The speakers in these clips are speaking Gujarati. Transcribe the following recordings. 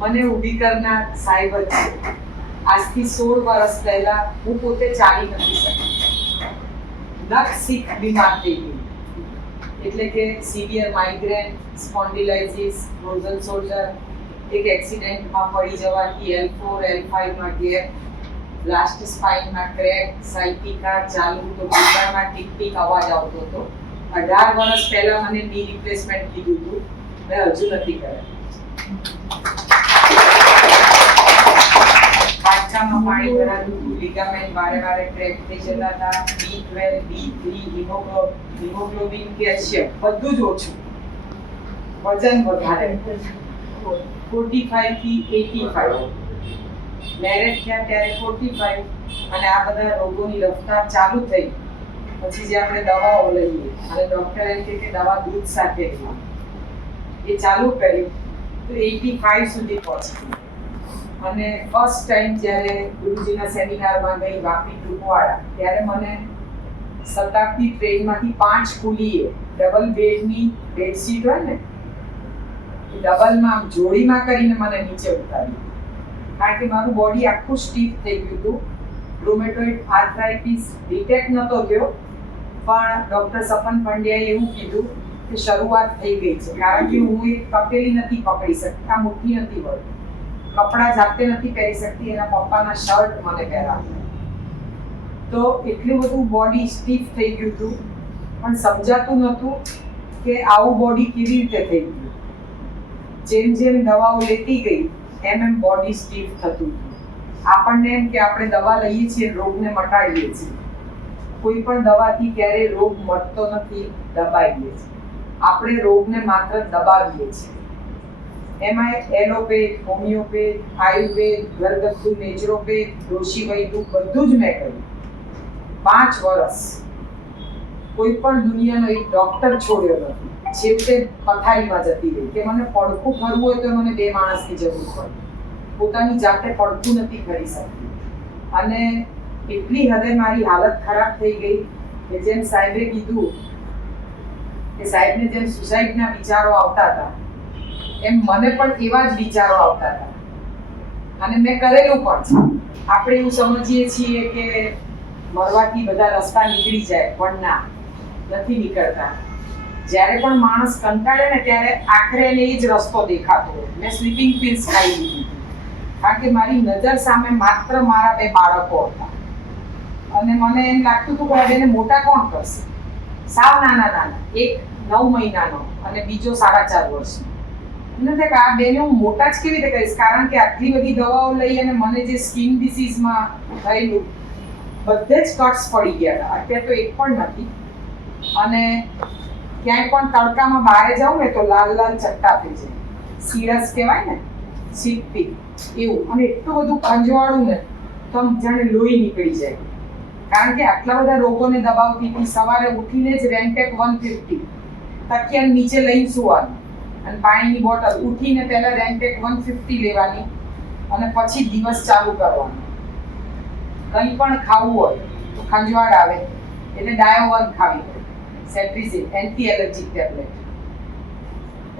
મને ઊભી કરનાર સાહેબ જ છે. આજથી 16 વર્ષ પહેલા હું પોતે ચાલી નથી શકતી. નખ શીખ બીમાર થઈ ગઈ, એટલે કે severe migraine, spondylitis, frozen shoulder, એક એક્સિડન્ટમાં પડી જવાથી L4 L5 માં ગેપ, લાસ્ટ સ્પાઇનમાં ક્રેક, સાયટિકા ચાલુ તો ઘૂંટણમાં ટીક ટીક અવાજ આવતો હતો. 18 વર્ષ પહેલા મને ની રિપ્લેસમેન્ટ કીધું હતું, મેં હજુ નથી કર્યા. પાછામાં પાણી ભરાતું હતું, લિગામેન્ટ વારે વારે ક્રેક થઈ જતા હતા, B12, B3, હિમોગ્લોબિન, કેલ્શિયમ બધું જ ઓછું, વજન વધારે 45 થી 85, મેરેજ થયા ત્યારે 45, અને આ બધા રોગોની રફતાર ચાલુ થઈ પછી જે આપણે દવાઓ લઈએ અને ડોક્ટર એમ કહે કે દવા દૂધ સાથે લો, એ ચાલુ કર્યું તો 85 સુધી પહોંચી. અને ફર્સ્ટ ટાઈમ જ્યારે ગુરુજીના સેમિનારમાં ગઈ વાપી ગ્રુપવાળા, ત્યારે મને શતાબ્દી ટ્રેનમાંથી 5 કુલીએ ડબલ બેડની બેડશીટ હોય ને, ડબલમાં જોડીમાં કરીને મને નીચે ઉતારી, કારણ કે મારું બોડી આખું સ્ટીફ થઈ ગયું હતું. રૂમેટોઇડ આર્થરાઇટિસ ડિટેક્ટ નહોતો થયો, પણ ડૉક્ટર સપન પંડ્યાએ એવું કીધું કે શરૂઆત થઈ ગઈ છે, કારણ કે હું એક તપેલી નથી પકડી શકતી, આ મુઠ્ઠી નથી વળતી, કપડાં જાતે નથી પહેરી શકતી, એના પપ્પાના શર્ટ મને પહેરાવતા. તો એટલું બધું બોડી સ્ટીફ થઈ ગયું હતું, પણ સમજાતું નહોતું કે આવું બોડી કેવી રીતે થઈ ગયું. જેમ જેમ દવાઓ લેતી ગઈ એમ બોડી સ્ટીફ થતું. આપણને એમ કે આપણે દવા લઈએ છીએ, રોગને મટાડીએ છીએ. કોઈ પણ દવાથી ક્યારે રોગ મટતો નથી, દબાવીએ છીએ. આપણે રોગને માત્ર દબાવીએ છીએ. એમાં એલોપેથ, હોમિયોપેથ, આયુર્વેદ, ઘરગથ્થુ, નેચરોપેથ, ડોશી વૈદ્ય બધું જ મેં કર્યું. 5 વર્ષ કોઈ પણ દુનિયાનો એક ડોક્ટર છોડ્યો નથી. છેવટે પથારીમાં જતી રહી કે મને પડખું ફરવું હોય તો મને 2 માણસની જરૂર પડે, પોતાની જાતે પડખું નથી કરી શકતી. અને એટલી હદે મારી હાલત ખરાબ થઈ ગઈ કે જેમ સાહેબે કીધું કે સાહેબને જેમ સુસાઇડના વિચારો આવતા હતા, એમ મને પણ એવા જ વિચારો આવતા હતા. અને મેં કરેલું પણ છે. આપણે એવું સમજીએ છીએ કે મરવાથી બધા રસ્તા નીકળી જાય, પણ ના, નથી નીકળતા. જ્યારે પણ માણસ કંટાળે ને ત્યારે આખરે એને એ જ રસ્તો દેખાતો હોય. મેં સ્લીપિંગ પિલ્સ ખાઈ લીધી, કારણ કે મારી નજર સામે માત્ર મારા 2 બાળકો હતા, અને મને એમ લાગતું હતું કે આ બેને મોટા કોણ કરશે. સાવ નાના, એક 9 મહિનાનો અને બીજો 4.5 વર્ષનો. નથી કે આ બેને હું મોટા જ કેવી રીતે કરીશ, કારણ કે આટલી બધી દવાઓ લઈ અને મને જે સ્કિન ડિસીઝમાં થયેલું, બધે જ કટ્સ પડી ગયા હતા. અત્યારે તો એક પણ નથી. અને ક્યાંય પણ તડકામાં બહાર જાઉં ને તો લાલ લાલ ચટ્ટા થઈ જાય, સીરસ કહેવાય ને, સીટપી એવું. અને એટલું બધું ખંજવાળું ને તો જાણે લોહી નીકળી જાય, કારણ કે આટલા બધા રોગોને દબાવતી હતી. સવારે ઉઠીને જ રેન્ટેક 150 તકિયા નીચે લઈને સુવાનું, અને પાણીની બોટલ ઉઠીને પહેલા રેન્ટેક 150 લેવાની, અને પછી દિવસ ચાલુ કરવાનો. કંઈ પણ ખાવું હોય તો ખંજવાળ આવે એટલે ડાયો 1 ખાવી પડે, સેટ્રિઝિન એન્ટી એલર્જીક ટેબ્લેટ.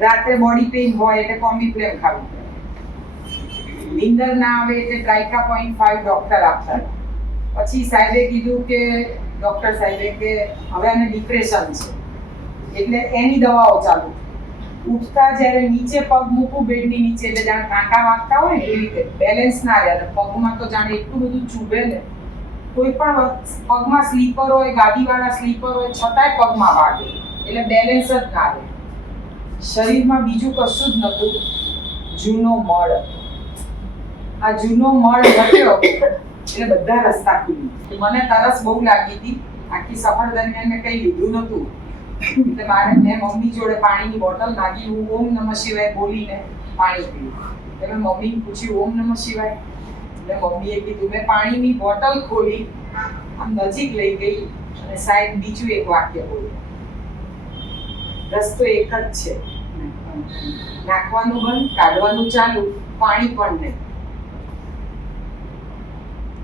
રાત્રે બોડી પેઇન હોય એટલે કોમ્બીફ્લેમ ખાવી પડે. નીંદર ના આવે એટલે ટ્રાઇકા 0.5 ડૉક્ટર આપતા હતા. પછી સાહેબે કીધું કે ડૉક્ટર સાહેબે કે હવે આને ડિપ્રેશન છે, એટલે એની દવાઓ ચાલુ. ઉઠતા જ્યારે નીચે પગ મૂકું બેડની નીચે, એટલે જાણે કાંટા વાગતા હોય ને એવી રીતે બેલેન્સ ના રહે. અને પગમાં તો જાણે એટલું બધું ચૂભે ને, કોઈ પણ પગમાં સ્લીપર હોય, ગાડીવાળા સ્લીપર હોય, છતાંય પગમાં વાગે, એટલે બેલેન્સ જ ના રહે. શરીરમાં બીજું કશું જ નહોતું, જૂનો મળ. આ જૂનો મળ ઘટ્યો એટલે બધા રસ્તા ખુલી. મને તરસ બહુ લાગી હતી. આખી સફર દરમિયાન મેં કંઈ લીધું નહોતું, એટલે મેં મમ્મી જોડે પાણીની બોટલ નાખી, હું ઓમ નમઃ શિવાય બોલીને પાણી પીવું. એટલે મેં મમ્મીને પૂછ્યું ઓમ નમઃ શિવાય, એટલે મમ્મીએ કીધું. મેં પાણીની બોટલ ખોલી, આમ નજીક લઈ ગઈ, અને સાહેબ બીજું એક વાક્ય બોલ્યું, રસ્તો એક જ છે, નાખવાનું બંધ, કાઢવાનું ચાલુ, પાણી પણ નહીં.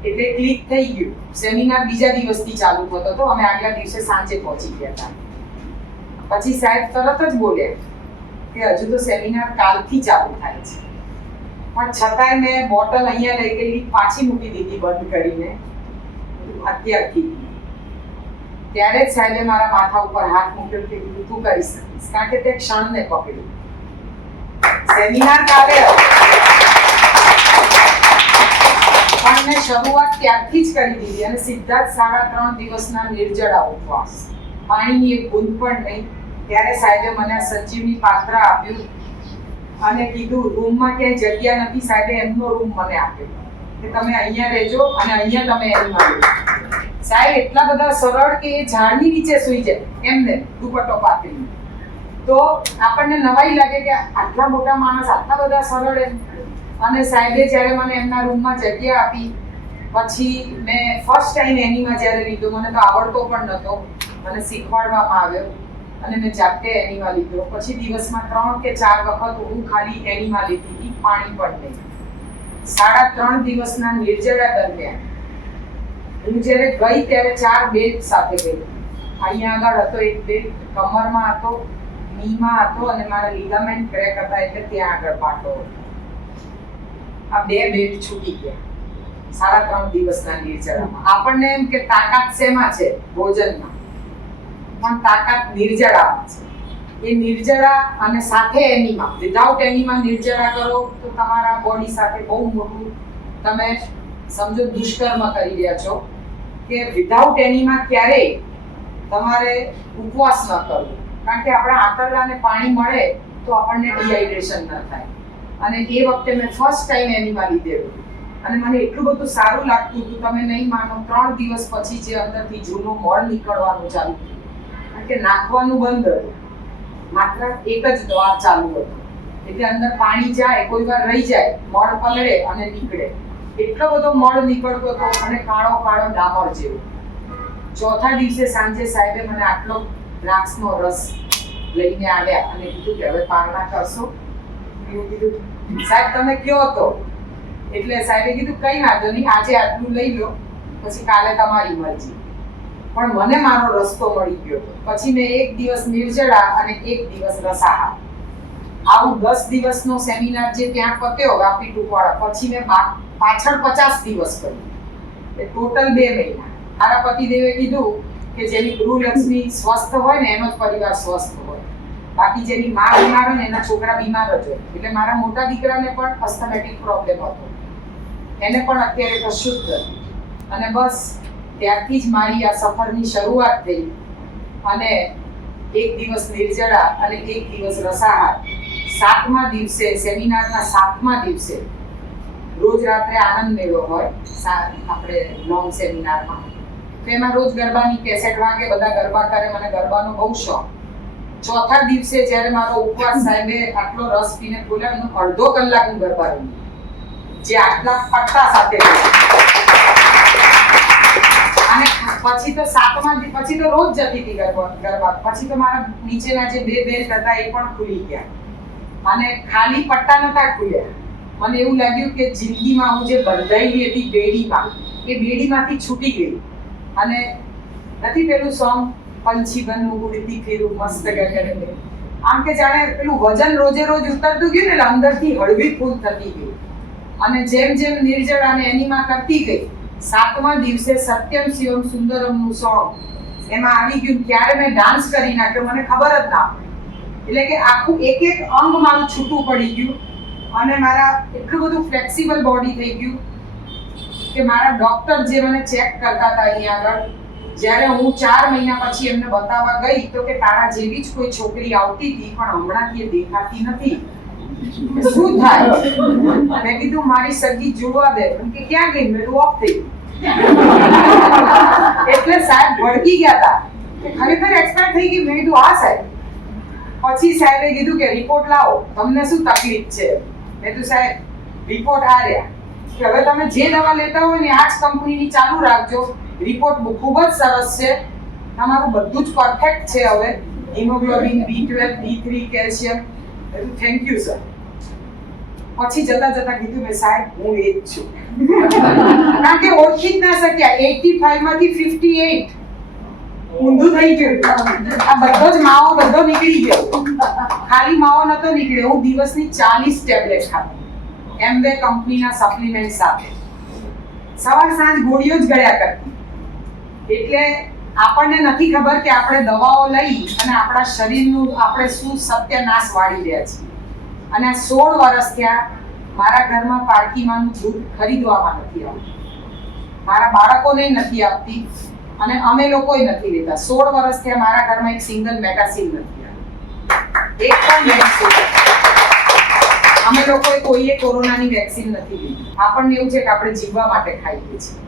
એટલે ક્લિક થઈ ગયું. સેમિનાર બીજા દિવસથી ચાલુ થતો હતો, અમે આગલા દિવસે સાંજે પહોંચી ગયા હતા. પછી સાહેબ તરત જ બોલ્યા કે હજુ તો સેમિનાર કાલથી ચાલુ થાય છે. પણ છતાંય મેં બોટલ અહીંયા લઈ ગયેલી, પાછી મૂકી દીધી બંધ કરીને, અત્યારથી. ત્યારે જ સાહેબે મારા માથા ઉપર હાથ મૂક્યો કે કીધું તું કરી શકીશ, કારણ કે તે ક્ષણને પકડી. સેમિનાર કાલે પણ મેં શરૂઆત ત્યારથી જ કરી દીધી અને સીધા જ 3.5 દિવસના નિર્જળા ઉપવાસ, પાણીની એક બૂંદ પણ નહીં. ત્યારે સાહેબે મને સંજીવની પાત્ર આપ્યું અને કીધું રૂમમાં ક્યાંય જગ્યા નથી. સાહેબે એમનો રૂમ મને આપ્યો કે તમે અહીંયા રહેજો અને અહીંયા તમે એમાં રહેજો. સાહેબ એટલા બધા સરળ કે એ ઝાડની નીચે સૂઈ જાય એમને દુપટ્ટો પાથરીને. તો આપણને નવાઈ લાગે કે આટલા મોટા માણસ આટલા બધા સરળ એમ. અને સાહેબે જ્યારે મને એમના રૂમમાં જગ્યા આપી, પછી મેં ફર્સ્ટ ટાઈમ એનીમાં જ્યારે લીધો, મને તો આવડતો પણ નહોતો, મને શીખવાડવામાં આવ્યો અને મેં જાતે એનીમાં લીધો. પછી દિવસમાં 3 કે 4 વખત હું ખાલી એનીમાં લેતી હતી, પાણી પણ નહીં. 3.5 દિવસના નિર્જળા દરમિયાન હું જ્યારે ગઈ ત્યારે 4 બેલ્ટ સાથે ગઈ. અહીંયા આગળ હતો એક બેલ્ટ, કમરમાં હતો, નીમાં હતો અને મારા લિગામેન્ટ ક્રેક હતા એટલે ત્યાં આગળ પાટો હતો. આ 2 બેલ્ટ છૂટી ગયા 3.5 દિવસના નિર્જળામાં. આપણને એમ કે તાકાત શેમાં છે? ભોજનમાં. પણ તાકાત નિર્જળામાં છે. એ નિર્જળા અને સાથે એનીમાં, વિધાઉટ એનીમાં નિર્જળા કરો તો તમારા બોડી સાથે બહુ મોટું તમે સમજો દુષ્કર્મ કરી રહ્યા છો. કે વિધાઉટ એનીમાં ક્યારેય તમારે ઉપવાસ ન કરવો, કારણ કે આપણા આંતરડાને પાણી મળે તો આપણને ડિહાઇડ્રેશન ન થાય. અને એ વખતે મેં ફર્સ્ટ ટાઈમ એનીમાં લીધેલું અને મને એટલું બધું સારું લાગતું હતું, તમે નહીં માનો. 3 દિવસ પછી જે અંદરથી જૂનું મળ નીકળવાનું ચાલુ થયું, કારણ કે નાખવાનું બંધ હતું, માત્ર એક જ દ્વાર ચાલુ હતું. એટલે અંદર પાણી જાય, કોઈ વાર રહી જાય, મળ પલળે અને નીકળે. એટલો બધો મળ નીકળતો હતો અને કાળો કાળો ડામર જેવો. ચોથા દિવસે સાંજે સાહેબે મને આટલો દ્રાક્ષનો રસ લઈને આવ્યા અને કીધું કે હવે પારણા કરશો. મેં કીધું સાહેબ તમે કયો તો? એટલે સાહેબે કીધું કઈ વાંધો નહીં, આજે આટલું લઈ લો, પછી કાલે તમારી મરજી. પણ મને મારો રસ્તો મળી ગયો. પછી મેં 1 દિવસ નિર્જળા અને 1 દિવસ રસાહાર, આવું 10 દિવસનો સેમિનાર જે ત્યાં પત્યો વાપી ટુકવાડા, પછી મેં પાછળ 50 દિવસ કર્યું. ટોટલ 2 મહિના. મારા પતિદેવે કીધું કે જેની ગૃહલક્ષ્મી સ્વસ્થ હોય ને એનો જ પરિવાર સ્વસ્થ હોય, બાકી જેની માં બીમાર હોય ને એના છોકરા બીમાર જ હોય. એટલે મારા મોટા દીકરાને પણ અસ્થમેટિક પ્રોબ્લેમ હતો, એને પણ અત્યારે કશું જ નથી. અને બસ ત્યારથી જ મારી આ સફરની શરૂઆત થઈ. અને 1 દિવસ નિર્જળા અને 1 દિવસ રસાહાર. 7મા દિવસે, સેમિનારના 7મા દિવસે રોજ રાત્રે આનંદ મેળો હોય આપણે લોંગ સેમિનારમાં, તો એમાં રોજ ગરબાની કેસેટ વાગે, બધા ગરબા કરે, મને ગરબાનો બહુ શોખ. ચોથા દિવસે જ્યારે મારો ઉપવાસ, સાહેબે આટલો રસ પીને બોલાવ્યો, અડધો કલાક હું ગરબા રમી, જે આટલા પટ્ટા સાથે. અને પછી તો 7મા પછી તો રોજ જતી હતી ગરબા. પછી તો મારા નીચેના જે 2 બેલ્ટ હતા એ પણ ખુલી ગયા અને ખાલી પટ્ટા નતા ખુલ્યા. મને એવું લાગ્યું કે જિંદગીમાં હું જે બંધાયેલી હતી બેડીમાં, એ બેડીમાંથી છૂટી ગઈ. અને નથી પેલું સોંગ પંછી બનવું ઉડતી ફેરું મસ્ત ગગને, આમ કે જાણે પેલું વજન રોજે રોજ ઉતરતું ગયું ને એટલે અંદરથી હળવી ફૂલ થતી ગઈ. અને જેમ જેમ નિર્જળા અને એનીમાં કરતી ગઈ, 7મા દિવસે સત્યમ શિવમ સુંદરમનું સોંગ એમાં આવી ગયું. ત્યારે મેં ડાન્સ કરી નાખ્યો, મને ખબર જ ના પડી. એટલે કે આખું એક અંગ મારું છૂટું પડી ગયું અને મારા એટલું બધું ફ્લેક્સિબલ બોડી થઈ ગયું કે મારા ડોક્ટર જે મને ચેક કરતા હતા અહીંયા આગળ, જ્યારે હું 4 મહિના પછી એમને બતાવવા ગઈ તો કે તારા જેવી જ કોઈ છોકરી આવતી હતી પણ હમણાંથી એ દેખાતી નથી, શું થાય? મેં કીધું મારી સગી જોડવા દે. કે ક્યાં ગઈ? મેં ઓફ થઈ ગઈ. એટલે સાહેબ ભડકી ગયા હતા કે ખરેખર એક્સપાયર થઈ ગઈ. મેં કીધું હા સાહેબ. પછી સાહેબે કીધું કે રિપોર્ટ લાવો, તમને શું તકલીફ છે? મેં કીધું સાહેબ રિપોર્ટ આ રહ્યા કે હવે તમે જે દવા લેતા હોય ને આ જ કંપનીની ચાલુ રાખજો, રિપોર્ટ ખૂબ જ સરસ છે, તમારું બધું જ પરફેક્ટ છે. હવે haemoglobin, B12, D3, calcium. Thank you sir. પછી જતા જતા કીધું મેં સાહેબ હું એ જ છું. કારણ કે ઓળખી જ ના શક્યા. 85 માંથી 58 ઊંધું થઈ ગયું. આ બધો જ માવો બધો નીકળી ગયો, ખાલી માવો નતો નીકળ્યો. હું દિવસની 40 ટેબ્લેટ ખાતી. એમ્વે કંપનીના સપ્લિમેન્ટ સાથે સવાર સાંજ ગોળીઓ જ ગળ્યા કરતી. એટલે આપણને નથી ખબર કે આપણે દવાઓ લઈ અને આપણા શરીરનું આપણે શું સત્યનાશ વાળી રહ્યા છીએ. અને આ 16 વર્ષ થયા મારા ઘરમાં પારકીમાંનું દૂધ ખરીદવામાં નથી આવતું, મારા બાળકોને નથી આપતી અને અમે લોકોય નથી લેતા. 16 વર્ષ થયા મારા ઘરમાં એક સિંગલ મેટાસિન નથી આવી, એક પણ વેક્સિન. અમે લોકોએ કોઈએ કોરોનાની વેક્સિન નથી લીધી. આપણને એવું છે કે આપણે જીવવા માટે ખાઈએ છીએ,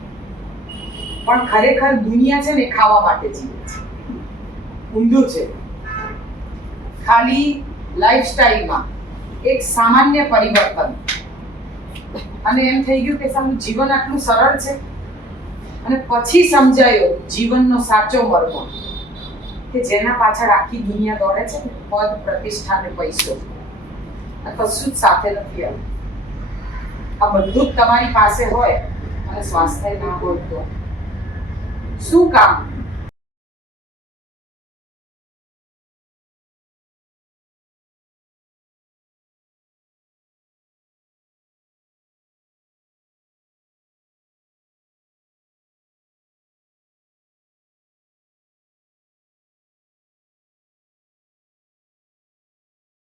પણ ખરેખર દુનિયા છે ને ખાવા માટે જીવે છે. ઊંધું છે. ખાલી લાઈફસ્ટાઈલમાં એક સામાન્ય પરિવર્તન અને એમ થઈ ગયું કે સારું જીવન આટલું સરળ છે. અને પછી સમજાયો જીવનનો સાચો મર્મ કે જેના પાછળ આખી દુનિયા દોડે છે ને, પદ, પ્રતિષ્ઠા ને પૈસો, આ કશું જ સાથે નથી આવ્યું. આ બધું જ તમારી પાસે હોય અને સ્વાસ્થ્ય ના હોય તો શું કામ?